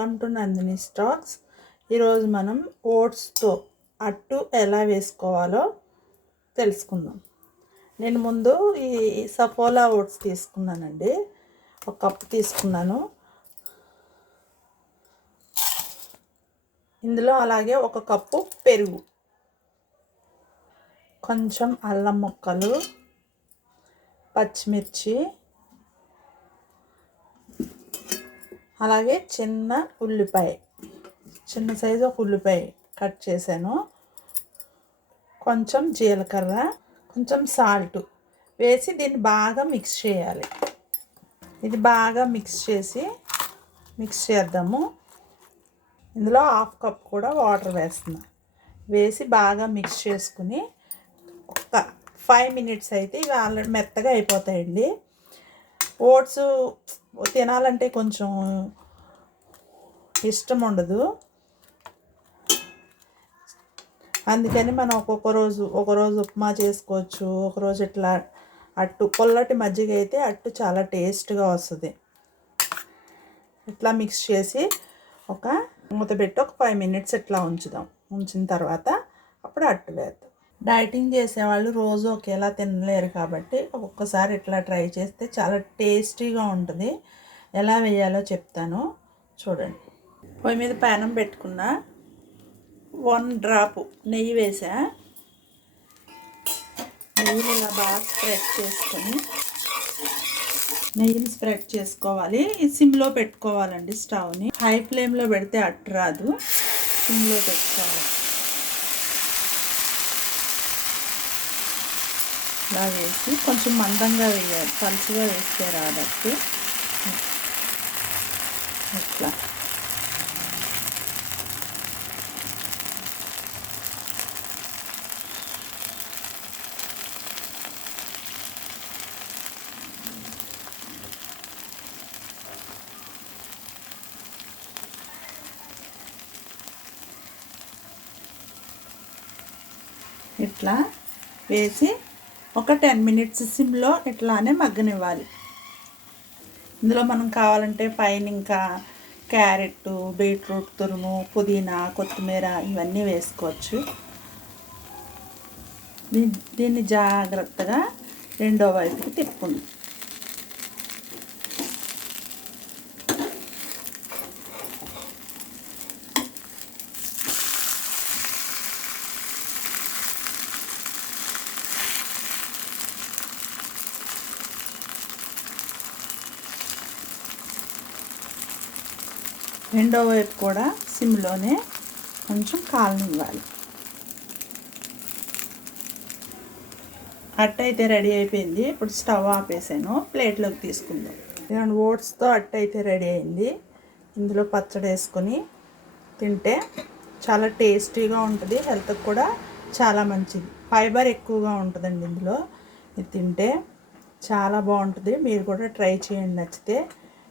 Welcome to Nandini stocks. ఈరోజు మనం ఓట్స్తో అట్టు ఎలా వేసుకోవాలో తెలుసుకుందాం. నేను ముందు ఈ సఫోలా ఓట్స్ తీసుకున్నానండి. ఒక కప్పు తీసుకున్నాను. ఇందులో అలాగే ఒక కప్పు పెరుగు. కొంచెం అల్లం ముక్కలు పచ్చిమిర్చి అలాగే చిన్న ఉల్లిపాయ చిన్న సైజు ఒక ఉల్లిపాయ కట్ చేశాను. కొంచెం జీలకర్ర కొంచెం సాల్ట్ వేసి దీన్ని బాగా మిక్స్ చేయాలి. ఇది బాగా మిక్స్ చేసి మిక్స్ చేద్దాము. ఇందులో హాఫ్ కప్ కూడా వాటర్ వేస్తున్నా. వేసి బాగా మిక్స్ చేసుకుని ఒక ఫైవ్ మినిట్స్ అయితే ఇవి ఆల్రెడీ మెత్తగా అయిపోతాయండి. ఓట్స్ తినాలంటే కొంచెం ఇష్టం ఉండదు. అందుకని మనం ఒక్కొక్క రోజు ఒకరోజు ఉప్మా చేసుకోవచ్చు ఒకరోజు ఇట్లా అట్టు పొల్లటి మజ్జిగ అయితే అట్టు చాలా టేస్ట్గా వస్తుంది. ఇట్లా మిక్స్ చేసి ఒక మూత పెట్టి ఒక ఫైవ్ మినిట్స్ ఇట్లా ఉంచుదాం. ఉంచిన తర్వాత అప్పుడు అట్టు వేద్దాం. డైటింగ్ చేసేవాళ్ళు రోజు ఒకేలా తినలేరు కాబట్టి ఒక్కసారి ఇట్లా ట్రై చేస్తే చాలా టేస్టీగా ఉంటుంది. ఎలా వేయాలో చెప్తాను. చూడండి. పొయ్యి మీద పానం పెట్టుకున్న వన్ డ్రాప్ నెయ్యి వేసా. నెయ్యిని ఇలా బాగా స్ప్రెడ్ చేసుకొని నెయ్యిని స్ప్రెడ్ చేసుకోవాలి. సిమ్లో పెట్టుకోవాలండి స్టవ్ని. హై ఫ్లేమ్లో పెడితే అట్టు రాదు. సిమ్లో పెట్టుకోవాలి. ఇలా వేసి కొంచెం మందంగా వేయాలి పలుచుగా వేస్తే రాదట్టు. ఇట్లా. ఇట్లా వేసి ఒక టెన్ మినిట్స్ సిమ్లో ఇట్లానే మగ్గనివ్వాలి. ఇందులో మనం కావాలంటే పైన ఇంకా క్యారెట్ బీట్రూట్ తురుము పుదీనా కొత్తిమీర ఇవన్నీ వేసుకోవచ్చు. దీన్ని జాగ్రత్తగా రెండో వైపుకి తిప్పుకుంది రెండో వైపు కూడా సిమ్లోనే కొంచెం కాలనివ్వాలి అట్ట అయితే రెడీ అయిపోయింది. ఇప్పుడు స్టవ్ ఆపేసాను. ప్లేట్లోకి తీసుకుందాం. ఇలాంటి ఓట్స్తో అట్ట అయితే రెడీ అయింది. ఇందులో పచ్చడి వేసుకొని తింటే చాలా టేస్టీగా ఉంటుంది. హెల్త్కి కూడా చాలా మంచిది. ఫైబర్ ఎక్కువగా ఉంటుందండి ఇందులో. ఇది తింటే చాలా బాగుంటుంది. మీరు కూడా ట్రై చేయండి నచ్చితే.